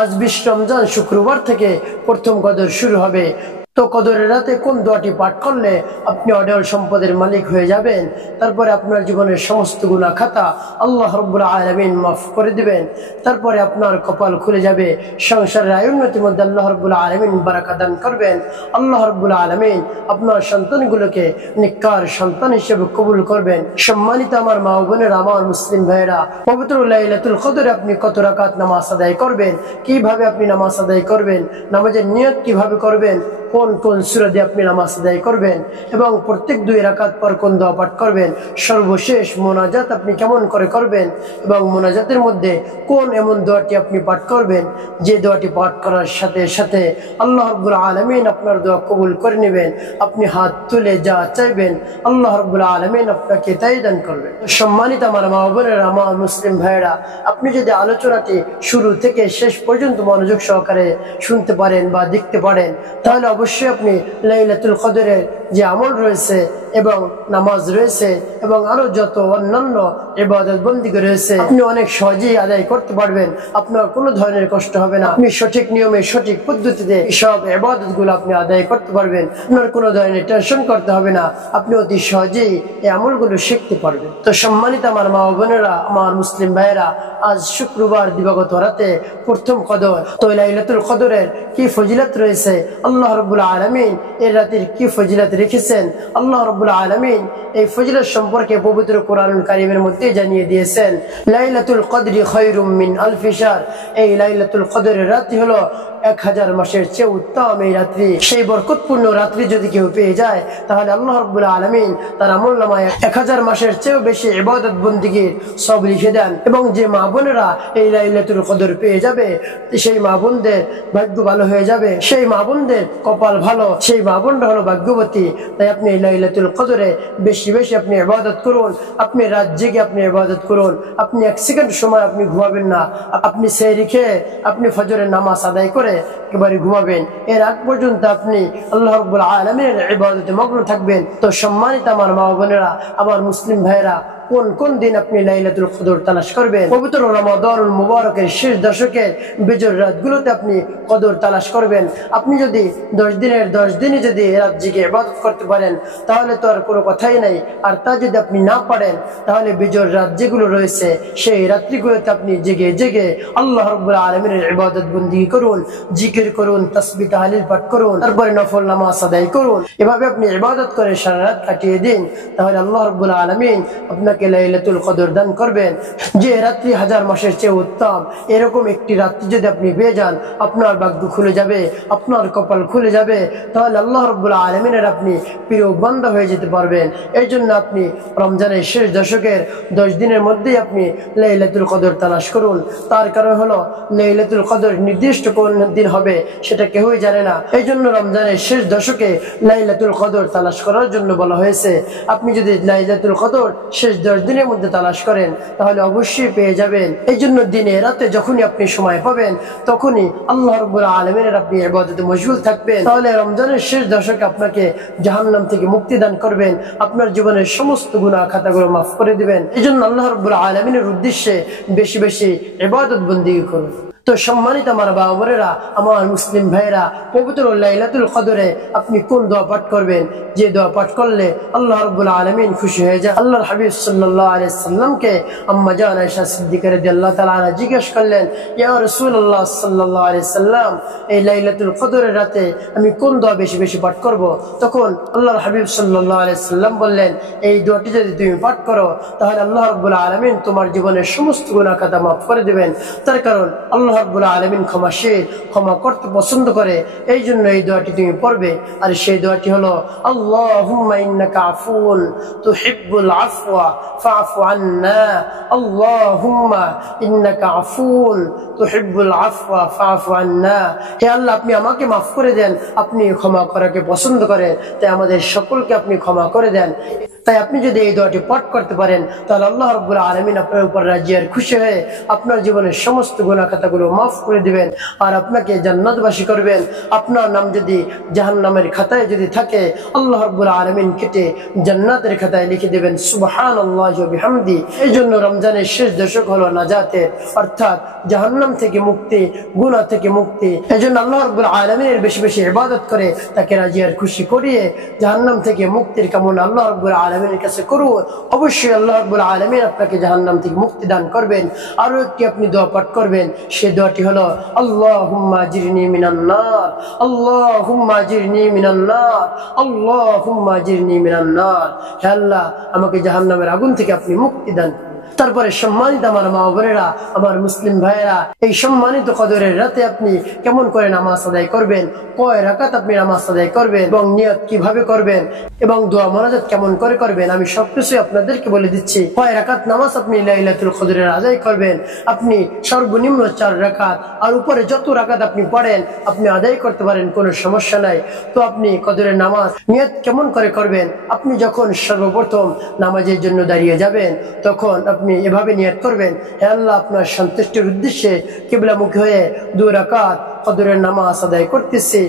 আজ 20 রমজান শুক্রবার থেকে প্রথম কদর শুরু হবে। তো কদরের রাতে কোন দোয়াটি পাঠ করলে আপনি অঢেল সম্পদের মালিক হয়ে যাবেন, তারপরে আপনার জীবনের সমস্ত গুনাহ খাতা আল্লাহ রাব্বুল আলামিন মাফ করে দিবেন, তারপরে আপনার কপাল খুলে যাবে, সংসারের আয়োন্নতির মধ্যে আল্লাহ রাব্বুল আলামিন বারাকা দান করবেন। আল্লাহ রাব্বুল আলামিন আপনার সন্তানগুলোকে নেককার সন্তান হিসেবে কবুল করবেন। সম্মানিত আমার মা ও বোনেরা, আমার মুসলিম ভাইরা, পবিত্র লাইলাতুল কদরে আপনি কত রাকাত নামাজ আদায় করবেন, কিভাবে আপনি নামাজ আদায় করবেন, নামাজের নিয়ত কিভাবে করবেন, কোন কোন সূরা দিয়ে আপনি নামাজ আদায় করবেন এবং প্রত্যেক 2 রাকাত পর কোন দোয়া পাঠ করবেন, সর্বশেষ মোনাজাত আপনি কেমন করে করবেন এবং মোনাজাতের মধ্যে কোন এমন দোয়াটি আপনি পাঠ করবেন যে দোয়াটি পাঠ করার সাথে সাথে আল্লাহ রাব্বুল আলামিন আপনার দোয়া কবুল করে নেবেন। আপনি হাত তুলে যা চাইবেন আল্লাহ রাব্বুল আলামিন আপনাকে তাই দান করবেন। সম্মানিত আমার মা বোনেরা, আমার মুসলিম ভাইরা, আপনি যদি আলোচনাটি শুরু থেকে শেষ পর্যন্ত মনোযোগ সহকারে শুনতে পারেন বা দেখতে পারেন, তাহলে অবশ্যই আপনি লাইলাতুল কদরের যে আমল রয়েছে এবং নামাজ রয়েছে এবং আরো যত অন্যান্য ইবাদত বন্দেগী রয়েছে আপনি অনেক সহজেই আদায় করতে পারবেন। আপনার কোনো ধরনের কষ্ট হবে না। আপনি সঠিক নিয়মে সঠিক পদ্ধতিতে সব ইবাদতগুলো আপনি আদায় করতে পারবেন। আপনার কোনো ধরনের টেনশন করতে হবে না। আপনি অতি সহজেই এই আমলগুলো শিখতে পারবেন। তো সম্মানিত আমার মা বোনেরা, আমার মুসলিম ভাইয়েরা, আজ শুক্রবার দিবাগত রাতে প্রথম কদর। তো লাইলাতুল কদরের কি ফজিলত রয়েছে, আল্লাহ রাব্বুল আলামিন এই রাতের কি ফজিলত রেখেছেন, আল্লাহ রাব্বুল আলামিন এই ফজিলত সম্পর্কে পবিত্র কোরআনুল কারীমের মধ্যে জানিয়ে দিয়েছেন। লাইলাতুল কদরি খায়রুম মিন আলফি শাহর। এই লাইলাতুল কদরের রাতটি হলো 1000 মাসের চেয়ে উত্তম এই রাত্রি। সেই বরকতপূর্ণ রাত্রি যদি কেউ পেয়ে যায়, তাহলে আল্লাহ রাব্বুল আলামিন তার আমলনামায় 1000 মাসের চেয়েও বেশি ইবাদত বন্দেগীর সব লিখে দেন। এবং যে মা বোনেরা এই লাইলাতুল কদর পেয়ে যাবে, সেই মা বোনদের ভাগ্য ভালো হয়ে যাবে, সেই মা বোনদের কপাল ভালো, সেই মা বোনরা হলো ভাগ্যবতী। তাই আপনি এই লাইলাতুল কদরে বেশি বেশি আপনি ইবাদত করুন। আপনি রাত জেগে আপনি ইবাদত করুন। আপনি 1 সেকেন্ড সময় আপনি ঘুমাবেন না। আপনি সেহরি খেয়ে আপনি ফজরের নামাজ আদায় করে একেবারে ঘুমাবেন। এর আগ পর্যন্ত আপনি আল্লাহ রাব্বুল আলামিনের ইবাদতে মগ্ন থাকবেন। তো সম্মানিত আমার মা বোনেরা, আমার মুসলিম ভাইরা, কোন কোন দিন আপনি লাইলাতুল কদর তালাশ করবেন? পবিত্র রমাদানুল মুবারকের শেষ দশকের বিজোড় রাতগুলোতে আপনি কদর তালাশ করবেন। আপনি যদি 10 দিনের 10 দিনই যদি রাত জেগে ইবাদত করতে পারেন, তাহলে তো আর কোনো কথাই নাই। আর তা যদি আপনি না পারেন, তাহলে বিজোড় রাত যেগুলো রয়েছে সেই রাত্রিগুলোতে আপনি জেগে জেগে আল্লাহ রাব্বুল আলামিনের ইবাদত বন্দেগী করুন, জিকির করুন, তাসবিহ তাহলিল পাঠ করুন, তারপরে নফল নামাজ আদায় করুন। এভাবে আপনি ইবাদত করে সারা রাত কাটিয়ে দিন, তাহলে আল্লাহ রাব্বুল আলামিন আপনাকে লাইলাতুল কদর দান করবেন। যে রাত্রি 1000 মাসের চেয়ে উত্তম, এরকম একটি রাত্রি যদি আপনি পেয়ে যান, আপনার ভাগ্য খুলে যাবে, আপনার কপাল খুলে যাবে। তাহলে আল্লাহ রাব্বুল আলামিনের আপনি প্রিয় বান্দা হয়ে যেতে পারবেন। এই জন্য আপনি রমজানের শেষ দশকের 10 দিনের মধ্যেই আপনি লাইলাতুল কদর তালাশ করুন। তার কারণ হলো লাইলাতুল কদর নির্দিষ্ট কোন দিন হবে সেটা কেউই জানে না। এই জন্য রমজানের শেষ দশকে লাইলাতুল কদর তালাশ করার জন্য বলা হয়েছে। আপনি যদি লাইলাতুল কদর শেষ 10 দিনের মধ্যে তালাশ করেন, তাহলে অবশ্যই পেয়ে যাবেন। এই জন্য দিনে রাতে যখনই আপনি সময় পাবেন, তখনই আল্লাহ রাব্বুল আলামিনের আপনি ইবাদতে মশগুল থাকবেন। তাহলে রমজানের শেষ দশকে আপনাকে জাহান্নাম থেকে মুক্তি দান করবেন, আপনার জীবনের সমস্ত গুনাহ খাতাগুলো মাফ করে দিবেন। এই জন্য আল্লাহ রাব্বুল আলামিনের উদ্দেশ্যে বেশি বেশি ইবাদত বন্দেগী করুন। তো সম্মানিত আমার বাবা বোনেরা, আমার মুসলিম ভাইরা, পবিত্র লাইলাতুল কদরে আপনি কোন দোয়া পাঠ করবেন, যে দোয়া পাঠ করলে আল্লাহ রাব্বুল আলামিন খুশি হয়ে যায়। আল্লাহর হাবিব সাল্লাল্লাহু আলাইহি সাল্লামকে আম্মা জান আয়েশা সিদ্দিকা রাদিয়াল্লাহু তাআলা আনহা জিজ্ঞেস করলেন, ইয়া রাসূলুল্লাহ সাল্লাল্লাহু আলাইহি সাল্লাম, এই লাইলাতুল কদরের রাতে আমি কোন দোয়া বেশি বেশি পাঠ করব? তখন আল্লাহর হাবিব সাল্লাল্লাহু আলাইহি সাল্লাম বললেন, এই দোয়াটি যদি তুমি পাঠ করো, তাহলে আল্লাহ রাব্বুল আলামিন তোমার জীবনের সমস্ত গুনাহ খাতা মাফ করে দিবেন। তার কারণ আল্লাহ রাব্বুল আলামিন ক্ষমাশীল, ক্ষমা করতে পছন্দ করে। এই জন্য এই দোয়াটি তুমি পড়বে। আর সেই দোয়াটি হলো, আল্লাহুম্মা ইন্নাকা আফুউন তুহিব্বুল আফওয়া ফাআফু আন্না। আল্লাহুম্মা ইন্নাকা আফুউন তুহিব্বুল আফওয়া ফাআফু আন্না। হে আল্লাহ, আপনি আমাকে মাফ করে দেন, আপনি ক্ষমা করাকে পছন্দ করেন, তাই আমাদের সকলকে আপনি ক্ষমা করে দেন। তাই আপনি যদি এই দোয়াটি পাঠ করতে পারেন তাহলে আল্লাহ রাব্বুল আলামিন আপনার উপর রাজি আর খুশি হয়ে আপনার জীবনের সমস্ত গুনাহ খাতাগুলো মাফ করে দিবেন আর আপনাকে জান্নাতবাসী করবেন। আপনার নাম যদি জাহান্নামের খাতায় যদি থাকে আল্লাহ রাব্বুল আলামিন কেটে জান্নাতের খাতায় লিখে দিবেন সুবহানাল্লাহি ওয়া বিহামদি। এই জন্য রমজানের শেষ দশক হলো নাজাতের অর্থাৎ জাহান্নাম থেকে মুক্তি, গুনাহ থেকে মুক্তি। এই জন্য আল্লাহ রাব্বুল আলামিনের বেশি বেশি ইবাদত করে তাকে রাজি আর খুশি করিয়ে জাহান্নাম থেকে মুক্তির কামনা আল্লাহ রাব্বুল আলামিনের কাছে করুন। অবশ্যই আল্লাহ রাব্বুল আলামিন আপনাকে জাহান্নাম থেকে মুক্তি দান করবেন। আরো একটি আপনি দোয়া পাঠ করবেন, সেই দোয়াটি হলো আল্লাহুম্মা আজিরনি মিনান নার, আল্লাহুম্মা আজিরনি মিনান নার, আল্লাহুম্মা আজিরনি মিনান নার। হে আল্লাহ, আমাকে জাহান্নামের আগুন থেকে আপনি মুক্তি দান করুন। তারপরে সম্মানিত আমার মা বোনেরা, আমার মুসলিম ভাইয়েরা, এই সম্মানিত কদরের রাতে আপনি কেমন করে নামাজ আদায় করবেন, কয় রাকাত আপনি নামাজ আদায় করবেন এবং নিয়ত কিভাবে করবেন এবং দোয়া মোনাজাত কেমন করে করবেন, আমি সবকিছু আপনাদেরকে বলে দিচ্ছি। কয় রাকাত নামাজ আপনি লাইলাতুল কদরের আদায় করবেন, আপনি সর্বনিম্ন 4 রাকাত আর উপরে যত রাকাত আপনি পড়েন আপনি আদায় করতে পারেন, কোনো সমস্যা নাই। তো আপনি কদরের নামাজ নিয়ত কেমন করে করবেন, আপনি যখন সর্বপ্রথম নামাজের জন্য দাঁড়িয়ে যাবেন তখন আপনি এভাবে নিয়ত করবেন, হে আল্লাহ, আপনার সন্তুষ্টির উদ্দেশ্যে কিবলামুখী হয়ে 2 রাকাত কদরের নামাজ আদায় করতেছি,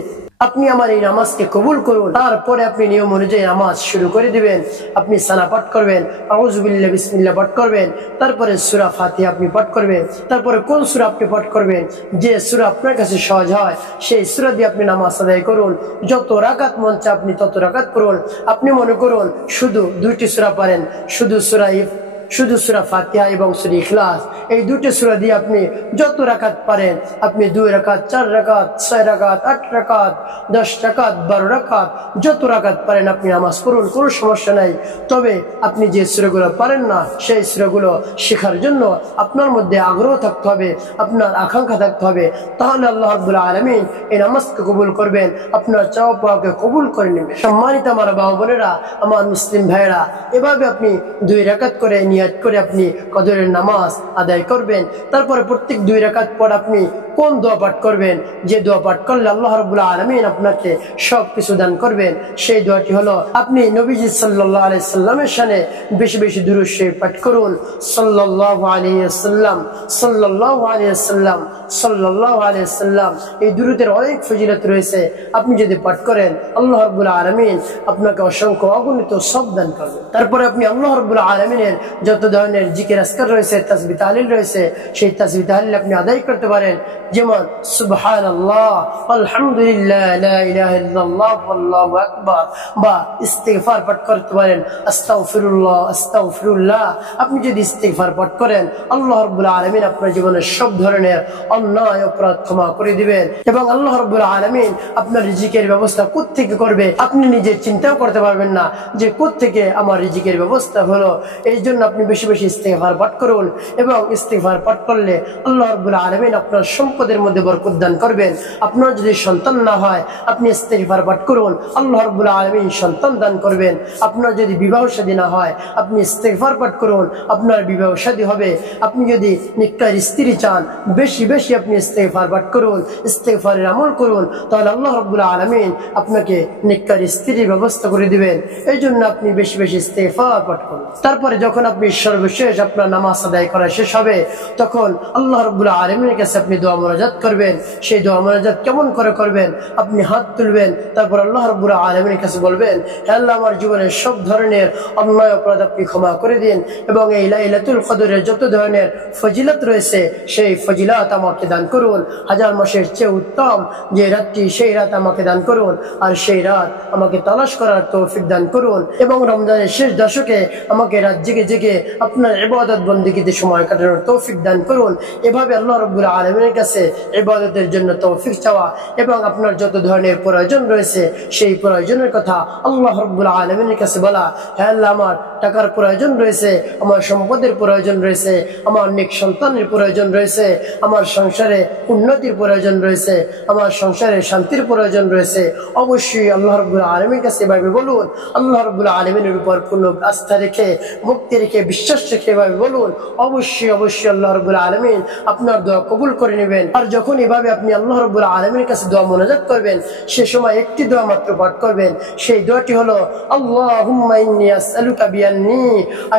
আপনি আমার এই নামাজকে কবুল করুন। তারপরে আপনি নিয়ম অনুযায়ী নামাজ শুরু করে দিবেন। আপনি সানা পাঠ করবেন, আউযু বিল্লাহি বিসমিল্লাহ পাঠ করবেন, তারপরে সূরা ফাতিহা আপনি পাঠ করবেন। তারপরে কোন সূরা আপনি পাঠ করবেন, যে সূরা আপনার কাছে সহজ হয় সেই সূরা দিয়ে আপনি নামাজ আদায় করুন। যত রাকাত মন চায় আপনি তত রাকাত করুন। আপনি মনে করুন শুধু 2টি সূরা পারেন, শুধু সূরা ফাতিহা এবং সূরা ইখলাস, এই 2টি সূরা দিয়ে আপনি যত রাকাত পারেন আপনি 2 রাকাত, 4 রাকাত, 6 রাকাত, 8 রাকাত, 10 রাকাত, 12 রাকাত, যত রাকাত পারেন আপনি নামাজ পড়ুন, কোনো সমস্যা নাই। তবে আপনি যে সূরাগুলো পারেন না সেই সূরাগুলো শেখার জন্য আপনার মধ্যে আগ্রহ থাকতে হবে, আপনার আকাঙ্ক্ষা থাকতে হবে, তাহলে আল্লাহ রাব্বুল আলামিন এই নামাজকে কবুল করবেন, আপনার চাওয়া পাওয়াকে কবুল করে নেবেন। সম্মানিত আমার মা বোনেরা, আমার মুসলিম ভাইয়েরা, এভাবে আপনি 2 রাকাত করে নিয়ত করে আপনি কদরের নামাজ আদায় করবেন। তারপরে প্রত্যেক 2 রাকাত পর আপনি কোন দোয়া পাঠ করবেন, যে দোয়া পাঠ করলে আল্লাহ রাব্বুল আলামিন আপনাকে সবকিছু দান করবেন, সেই দোয়াটি হলো আপনি নবীজি সাল্লাল্লাহু আলাইহি সাল্লামের শানে বেশি বেশি দুরূদ শরীফ পাঠ করুন। সাল্লাল্লাহু আলাইহি ওয়াসাল্লাম, সাল্লাল্লাহু আলাইহি ওয়াসাল্লাম, সাল্লাল্লাহু আলাইহি ওয়াসাল্লাম। এই দুরূদের অনেক ফজিলত রয়েছে, আপনি যদি পাঠ করেন আল্লাহ রাব্বুল আলামিন আপনাকে অসংখ্য অগণিত সওয়াব দান করবেন। তারপরে আপনি আল্লাহ রাব্বুল আলামিনের যত ধরনের জিকির আজকার রয়েছে, তাসবিহ তাহলিল রয়েছে, সেই তাসবিহ তাহলিল আপনি আদায় করতে পারেন। যেমন সুবহানাল্লাহ, আলহামদুলিল্লাহ, লা ইলাহা ইল্লাল্লাহ, আল্লাহু আকবার, বা ইস্তিগফার পাঠ করতে পারেন, আস্তাগফিরুল্লাহ, আস্তাগফিরুল্লাহ। আপনি যদি ইস্তিগফার পাঠ করেন আল্লাহ রাব্বুল আলামিন আপনার জীবনের সব ধরনের অন্যায় অপরাধ ক্ষমা করে দিবেন এবং আল্লাহ রাব্বুল আলামিন আপনার রিজিকের ব্যবস্থা কোত্থেকে করবে আপনি নিজে চিন্তাও করতে পারবেন না যে কোত্থেকে আমার রিজিকের ব্যবস্থা হলো। এই জন্য আপনি বেশি বেশি ইস্তিগফার পাঠ করুন এবং ইস্তিগফার পাঠ করলে আল্লাহ রাব্বুল আলামিন আপনার সম্পদের মধ্যে বরকত দান করবেন। আপনার যদি সন্তান না হয় আপনি ইস্তিগফার পাঠ করুন, আল্লাহ রাব্বুল আলামিন সন্তান দান করবেন। আপনার যদি বিবাহ শাদী না হয় আপনি ইস্তিগফার পাঠ করুন, আপনার বিবাহ শাদী হবে। আপনি যদি নেককার স্ত্রী চান বেশি বেশি আপনি ইস্তিগফার পাঠ করুন, ইস্তিগফারের আমল করুন, তাহলে আল্লাহ রাব্বুল আলামিন আপনাকে নেককার স্ত্রীর ব্যবস্থা করে দিবেন। এই জন্য আপনি বেশি বেশি ইস্তিগফার পাঠ করুন। তারপরে যখন আপনি সর্বশেষ আপনার নামাজ আদায় করা শেষ হবে তখন আল্লাহ রাব্বুল আলামিনের কাছে আপনি দোয়া মোনাজাত করবেন। সেই দোয়া মোনাজাত কেমন করে করবেন, আপনি হাত তুলবেন, তারপর আল্লাহ রাব্বুল আলামিনের কাছে বলবেন, হে আল্লাহ, আমার জীবনের সব ধরনের অন্যায় অপরাধ আপনি ক্ষমা করে দিন এবং এই লাইলাতুল কদরের যত ধরনের ফজিলত রয়েছে সেই ফজিলত আমাকে দান করুন। 1000 মাসের চেয়ে উত্তম যে রাতটি সেই রাত আমাকে দান করুন আর সেই রাত আমাকে তালাশ করার তৌফিক দান করুন এবং রমজানের শেষ দশকে আমাকে রাত জেগে জেগে আপনার ইবাদত বন্দেগীতে সময় কাটানোর তৌফিক দান করুন। এভাবে আল্লাহ রাব্বুল আলামিনের কাছে ইবাদতের জন্য তৌফিক চাওয়া এবং আপনার যত ধরনের প্রয়োজন রয়েছে সেই প্রয়োজনের কথা আল্লাহ রাব্বুল আলামিনের কাছে বলা, হে আল্লাহ, আমার টাকার প্রয়োজন রয়েছে, আমার সম্পদের প্রয়োজন রয়েছে, আমার নেক সন্তানের প্রয়োজন রয়েছে, আমার সংসারে উন্নতির প্রয়োজন রয়েছে, আমার সংসারে শান্তির প্রয়োজন রয়েছে। অবশ্যই আল্লাহ রাব্বুল আলামিনের কাছে এভাবে বলুন। আল্লাহ রাব্বুল আলামিনের উপর পূর্ণ আস্থা রেখে ভক্তি রেখে বিশ্বাস রেখে এভাবে বলুন, অবশ্যই অবশ্যই আল্লাহ রাব্বুল আলামিন আপনার দোয়া কবুল করে নেবেন। আর যখন এভাবে আপনি আল্লাহ রাব্বুল আলামিনের কাছে দোয়া মোনাজাত করবেন, সে সময় একটি দোয়া মাত্র পাঠ করবেন। সেই দোয়াটি হলো, আল্লাহুম্মা ইন্নী আসআলুকা বিআন্নী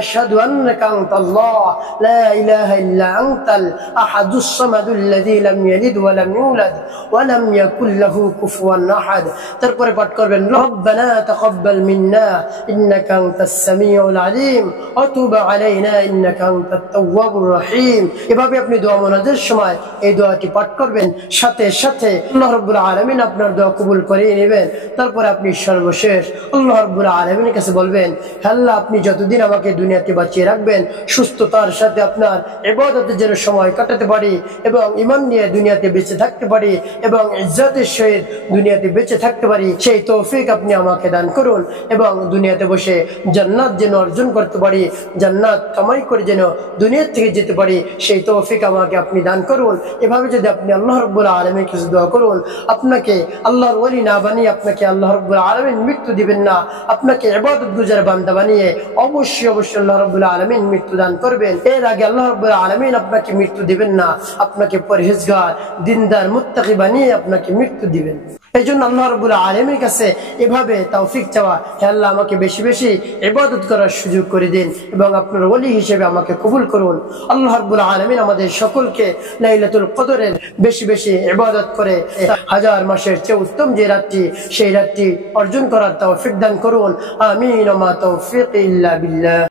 আশহাদু আন্নাকা আনতাল্লাহ লা ইলাহা ইল্লা আনতাল আহাদুস সামাদুল্লাযী লাম ইয়ালিদ ওয়া লাম ইউলাদ ওয়া লাম ইয়াকুল লাহু কুফুয়ান আহাদ। তারপরে পাঠ করবেন, রব্বানা তাকাব্বাল মিন্না ইন্নাকা আনতাস সামিউল আলিম ওয়া তুব আলাইনা ইন্নাকা আনতাত তাওয়াবুর রহিম। এভাবে আপনি দোয়া মোনাজাতের সময় এই দোয়াটি পাঠ করবেন, সাথে সাথে আল্লাহ রাব্বুল আলামিন আপনার দোয়া কবুল করে নেবেন। তারপরে আপনি সর্বশেষ আল্লাহ রাব্বুল আলামিনের কাছে বলবেন, আল্লাহ আপনি যতদিন আমাকে দুনিয়াতে বাঁচিয়ে রাখবেন, সুস্থতার সাথে আপনার ইবাদতের যেন সময় কাটাতে পারি এবং ঈমান নিয়ে দুনিয়াতে বেঁচে থাকতে পারি এবং ইজ্জতের সহিত দুনিয়াতে বেঁচে থাকতে পারি, সেই তৌফিক আপনি আমাকে দান করুন। এবং দুনিয়াতে বসে জান্নাত যেন অর্জন করতে পারি, জান্নাত কামাই করে যেন দুনিয়া থেকে যেতে পারি, সেই তৌফিক আমাকে আপনি দান করুন। এভাবে যদি আপনি আল্লাহ রাব্বুল আলামিনের কাছে দোয়া করুন, আপনাকে আল্লাহর ওলি না বানিয়ে আপনাকে আল্লাহ রাব্বুল আলামিন মৃত্যু দিবেন না, আপনাকে ইবাদত গুজার বান্দা বানিয়ে অবশ্যই অবশ্যই আল্লাহ রাব্বুল আলামিন মৃত্যু দান করবেন। এর আগে আল্লাহ রাব্বুল আলামিন আপনাকে মৃত্যু দিবেন না, আপনাকে পরহেজগার দিনদার মুত্তাকি বানিয়ে আপনাকে মৃত্যু দিবেন। এই জন্য আল্লাহ রাব্বুল আলামিনের কাছে এভাবে তৌফিক চাওয়া, হে আল্লাহ আমাকে বেশি বেশি ইবাদত করার সুযোগ করে দিন এবং আপনার ওলি হিসেবে আমাকে কবুল করুন। আল্লাহ রাব্বুল আলামিন আমাদের সকলকে লাইলাতুল কদরের বেশি বেশি ইবাদত করে 1000 মাসের চেয়ে উত্তম যে রাতটি, সেই রাতটি অর্জন করার তৌফিক দান করুন। আমিন। ওয়া মা তৌফিক ইল্লা বিল্লাহ।